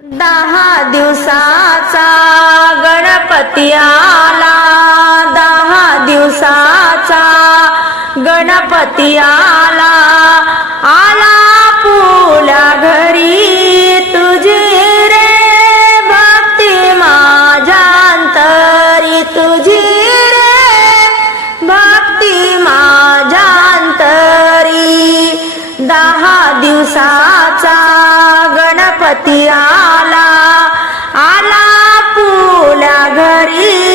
दहा दिवसाचा गणपती आला. दहा दिवसाचा गणपती आला. आला पुला घरी तुझी रे भक्ती माझ्या अंतरी तुझी रे भक्ती माझ्या अंतरी दहा दिवसाचा गणपती आला पुल्या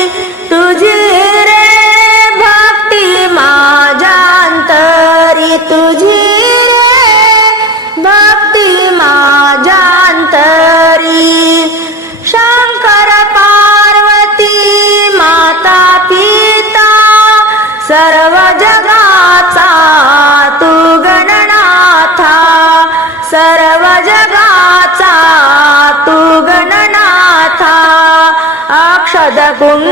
আগুন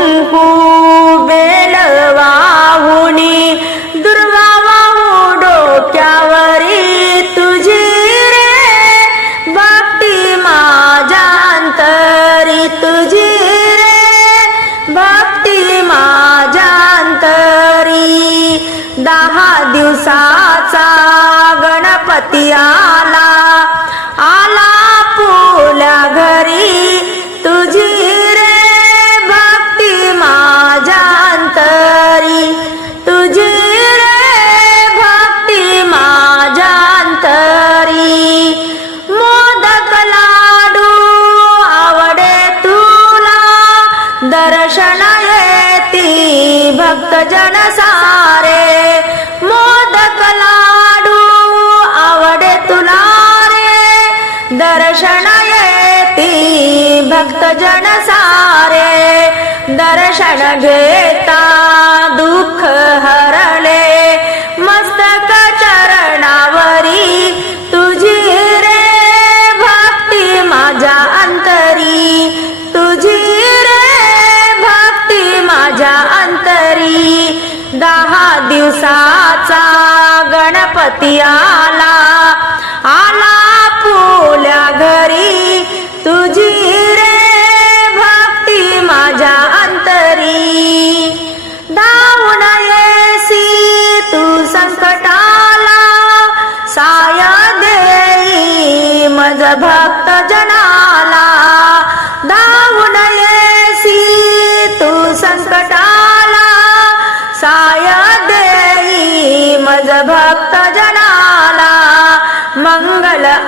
दर्शन येती भक्तजन सारे मोदक लाडू आवडे तुला रे दर्शन येती भक्तजन सारे दर्शन घेता गणपती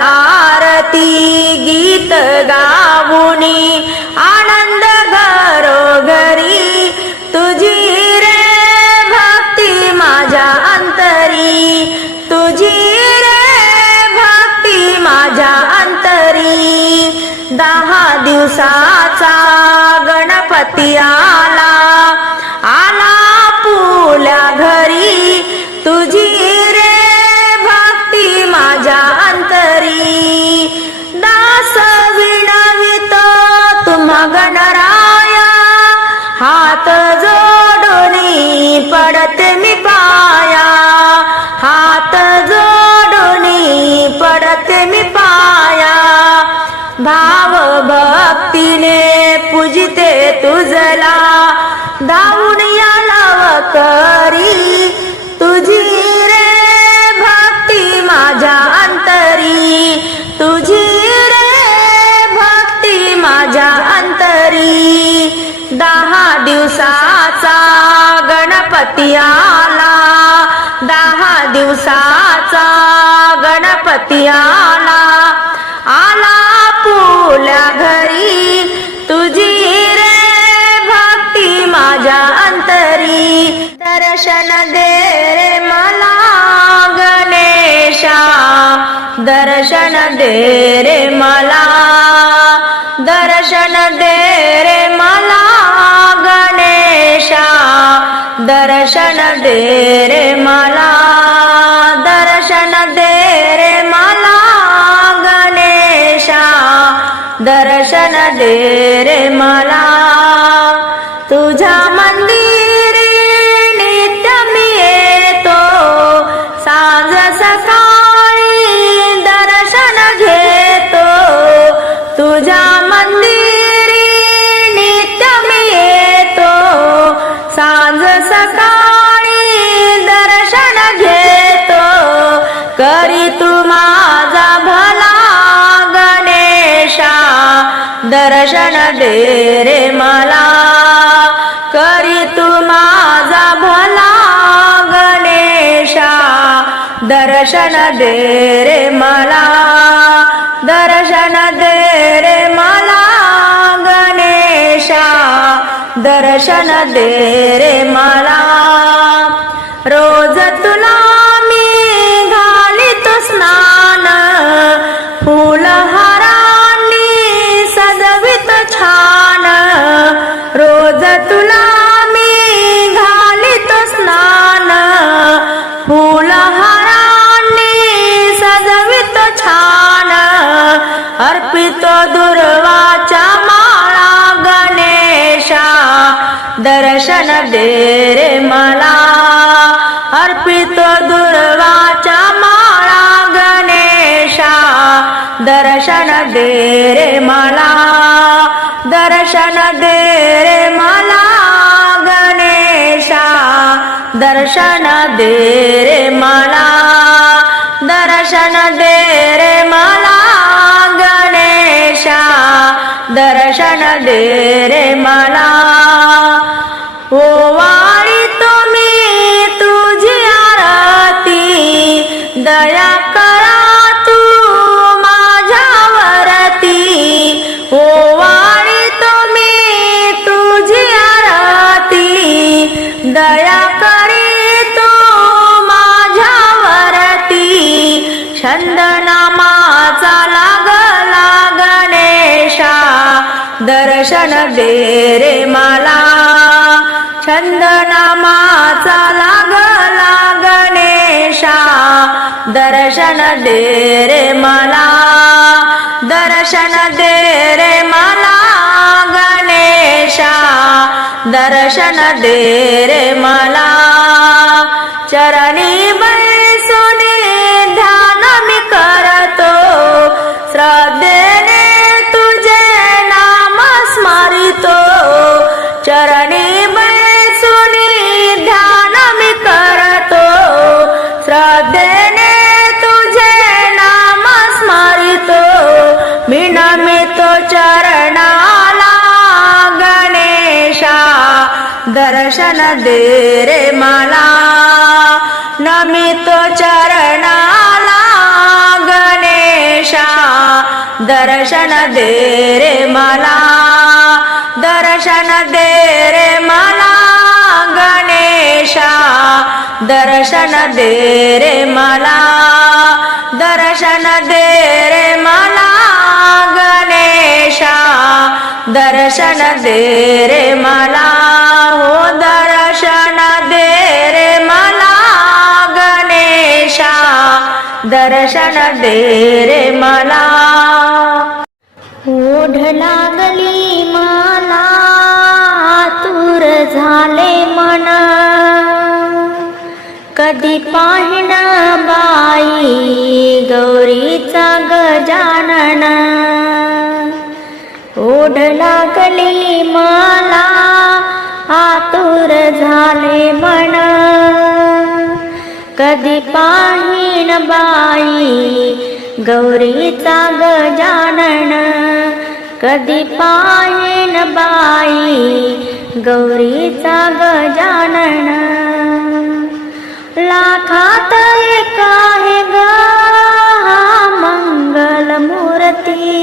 आरती गीत गावुनी आनंद घरोघरी तुझी रे भक्ती माझ्या अंतरी. तुझी रे भक्ती माझ्या अंतरी. दहा दिवसाचा गणपती आला. गणराया हात जोडोनी पडते मी पाया. हात जोडोनी पडते मी पाया. भाव भक्तीने पूजिते तुझला. धावून याला करी पती आला आला पुल्या घरी. तुझी रे भक्ती माझ्या अंतरी. दर्शन दे रे मला गणेशा. दर्शन दे रे मला दर्शन दे रे मला गणेशा. दर्शन दे रे मला दर्शन दे दर्शन दे रे मला दर्शन दे रे मला. करी तू माझा भला गणेशा. दर्शन दे रे मला. दर्शन दे रे मला गणेशा. दर्शन दे रे मला. अर्पितो दुर्वाचा माळा गणेशा दर्शन दे रे मला. अर्पितो दुर्वाचा माळा गणेशा दर्शन दे रे मला. दर्शन दे रे मला गणेशा दर्शन दे रे मला. दर्शन दे दर्शन दे दर्शन दे रे मला. छंदनामाचा लागला गणेशा दर्शन दे रे मला. दर्शन दे रे मला गणेशा. दर्शन दे रे मला. दे रे मला नमितो चरणाला गणेशा दर्शन दे रे मला दर्शन दे रे मला गणेशा दर्शन दे रे मला दर्शन दे रे मला गणेशा दर्शन दे रे मला। दर्शन दे रे मला. ओढ लागली मला तूर झाले मन. कधी पाहिण बाई गौरीचा गजानन. ओढ लागली मला आतुर झाले मन. कधी पाहिन बाई गौरीचा गजानन कधी पाहिन बाई गौरीचा गजानन लाखात एक आहे ग मंगल मूर्ती.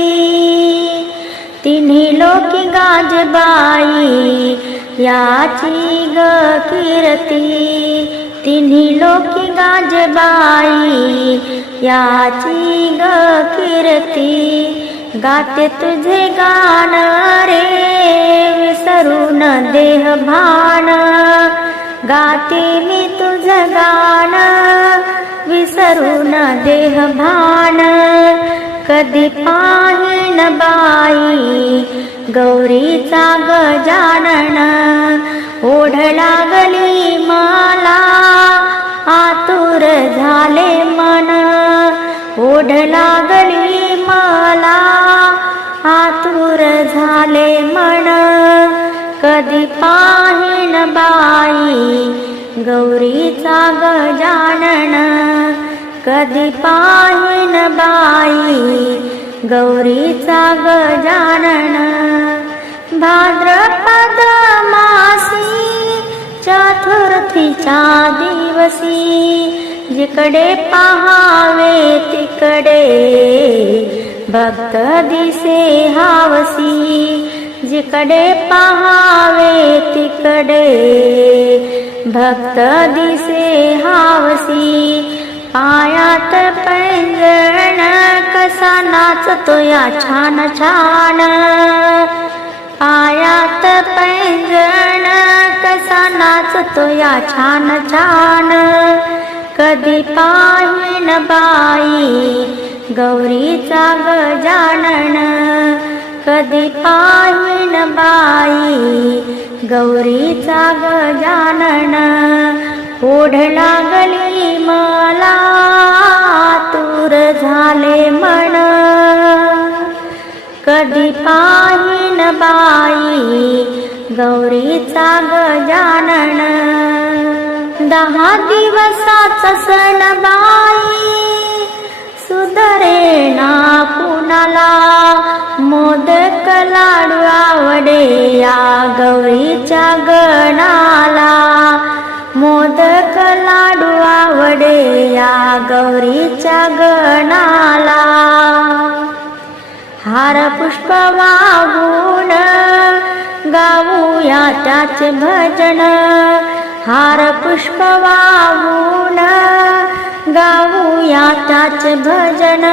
तिन्ही लोकी गाजबाई याची ग कीर्ती. तिन्ही लोकी गाजबाई याची ग कीर्ती. गाते तुझे गाण रे विसरून देह भान. गाते मी तुझं गाण विसरून देह भान. कधी पाहिन बाई गौरीचा गजानन ओढ लागली मला आतुर झाले मन. ओढ लागली मला आतुर झाले मन. कधी पाहिन बाई गौरीचा गजानन कधी पाहिन बाई गौरीचा गजानन भाद्रपद चतुर्थीच्या दिवसी जिकडे पहावे तिकडे भक्त दिसे हावसी जिकडे पहावे तिकडे भक्त दिसे हावसी. पायात पैंजण कसा नाचतो या छान छान. पायात पैंजण कसा नाचतो या छान छान. कधी पाहिन बाई गौरीचा गजानन कधी पाहिन बाई गौरीचा गजानन ओढ लागली मला तूर झाले मन. कधी पाहिन बाई गौरीचा गजानन दहा दिवसाचा सण बाई. सुधरेना कुणाला मोदक लाडू आवडे या गौरीच्या गणाला. मोदक लाडू आवडे या गौरीच्या गणाला. हार पुष्प वाहून गाऊया त्याचे भजन. हार पुष्प वाहून गाऊया त्याचे भजन.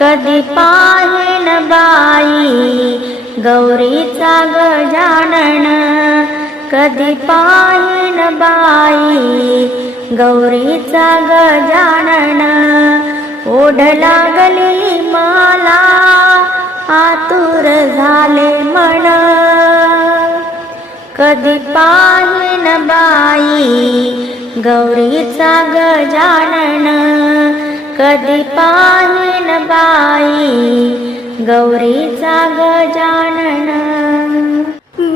कधी पाहिन बाई गौरीचा गजानन कधी पाहिन बाई गौरीचा गजानन ओढ लागली मला आतुर झाले मन. कधी पाहिन बाई गौरीचा गजानन. कधी पाहिन बाई गौरीचा गजानन.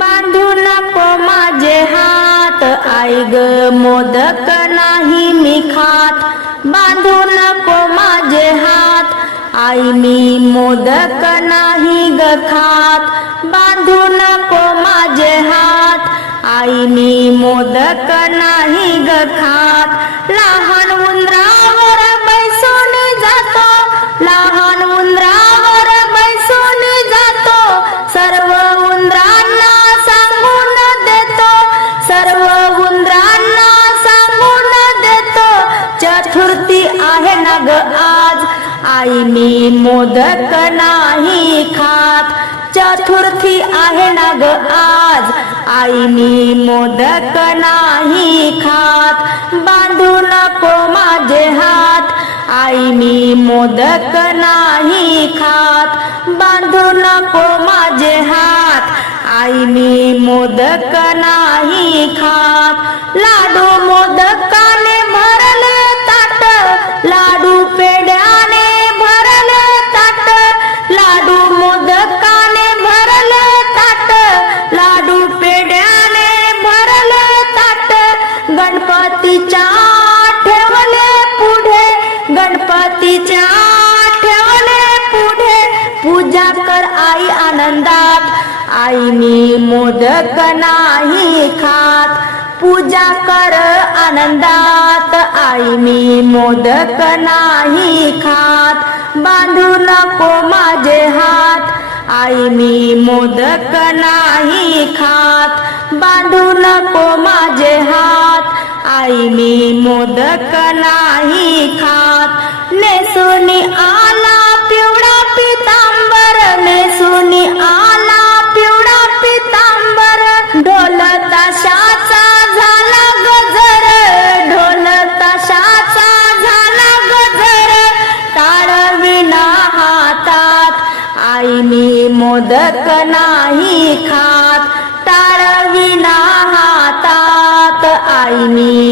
बांधू नको माझे हात आई ग मोदक नाही मी खात. बांधू नको माझे हात आई मी मोदक नाही ग खात. बांधू नको माझे हात आई मी मोदक नाही ग खात. लहान उंदरावर बैसून जातो. लहान उंदरावर बैसून जातो. सर्व उंदरांना सांगून देतो. सर्व उंदरांना सांगून देतो. चतुर्थी आहे ना ग आज. आई मी मोदक नाही खात. चतुर्थी आहे ना ग आज. आई मी मोदक नाही खात. बांधू नको माझे हात. आई मी मोदक नाही खात. बांधू नको माझे हात. आई मी मोदक नाही खात. लाडू मोदकाने भरले गणपतीच्या ठेवले पुढे. पूजा कर आई आनंदात. आई मी मोदक नाही खात. पूजा कर आनंदात. आई मी मोदक नाही खात. बांधू नको माझे हात. आई मी मोदक नाही खात. बांधू नको माझे हात. आई मी मोदक नाही खात. नेसुनी आला पिवळा पितांबर. नेसुनी आला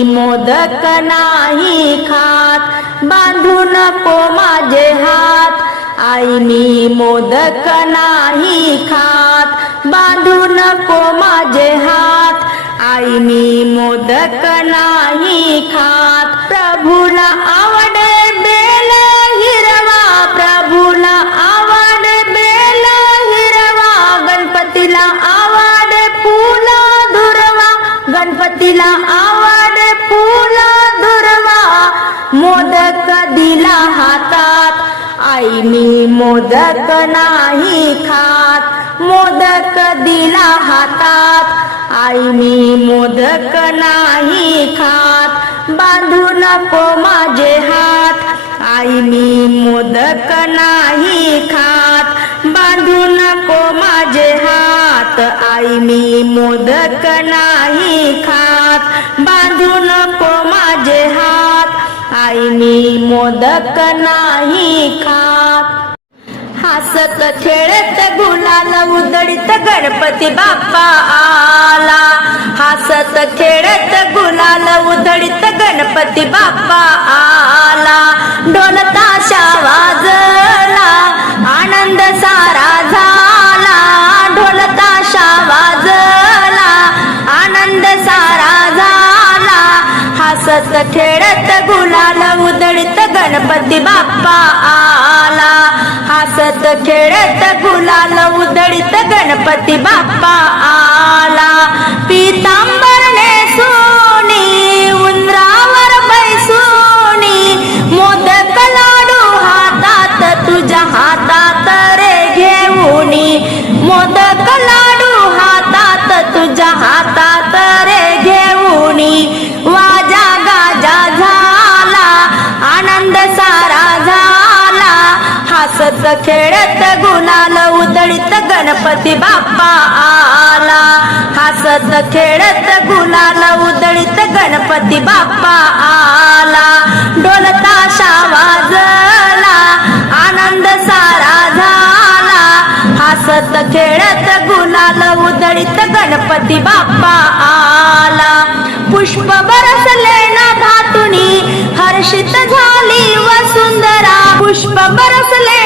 मोदक नाही खात बांधू नको माझे हात. आई मी मोदक नाही खात बांधू नको माझे हात. आई मी मोदक नाही खात प्रभूला मी मोदक नाही खात मोदक दिला हातात. आई मी मोदक नाही खात बांधू नको माझे हात. आई मी मोदक नाही खात बांधू नको माझे हात. आई मी मोदक नाही खात बांधू नको माझे हात. काही मी मोदक नाही खात. हसत खेळत गुलाल उदडीत गणपती बाप्पा आला. हसत खेळत गुलाल उदडीत गणपती बाप्पा आला. ढोल ताशा वाजला आनंद सारा झाला. ढोल ताशा वाजला आनंद सारा झाला. हसत खेळत गुलाल उधळीत गणपती बाप्पा आला. हसत खेळत गुलाल उधळीत गणपती बाप्पा आला. पितांबरने सोनी उंदरावर बैसोनी मोदक लाडू हातात तुझ्या हातात रे घेऊनी. मोदक लाडू हसत खेळत गुणाल उधळीत गणपती बाप्पा आला. हसत खेळत गुणाल उधळीत गणपती बाप्पा आला. ढोल वाजला आनंद सारा झाला. हसत खेळत गुणाल उधळीत गणपती बाप्पा आला. पुष्प बरसले ना भातुनी हर्षित झाली वसुंधरा पुष्प बरसले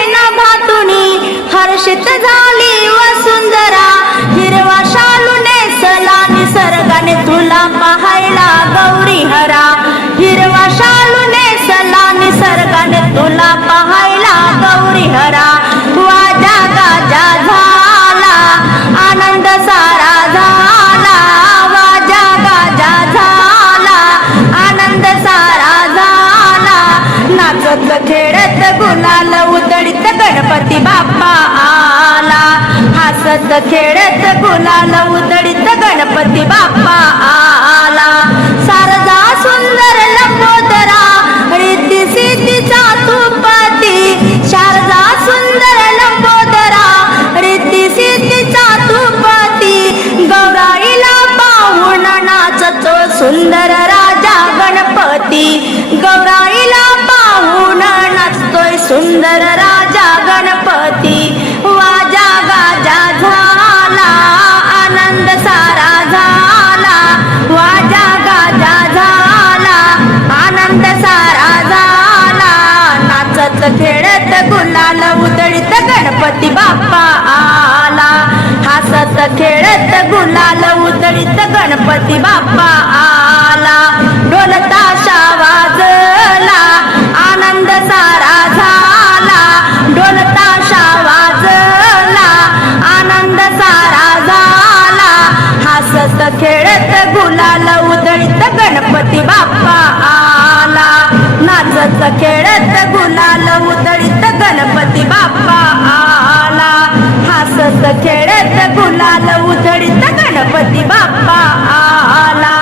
हर्षित झाली वसुंधरा हिरवा शालू नेसला निसर्गाने तुला पाहायला गौरी हरा हिरवा शालू नेसला निसर्गाने तुला पाहायला गौरी हरा हसत खेळत गुलाल उदळीत गणपती बाप्पा आला. सारदा सुंदर गुलाल उधळीत गणपती बाप्पा आला. ढोल ताशा वाजला आनंद सारा झाला. ढोल ताशा वाजला आनंद सारा झाला. हसत खेळत गुलाल उधळीत गणपती बाप्पा आला. नाचत खेळत गुलाल उधळीत गणपती बाप्पा आला. हसत खेळत गुलाल उधळीत गणपती बाप्पा आला.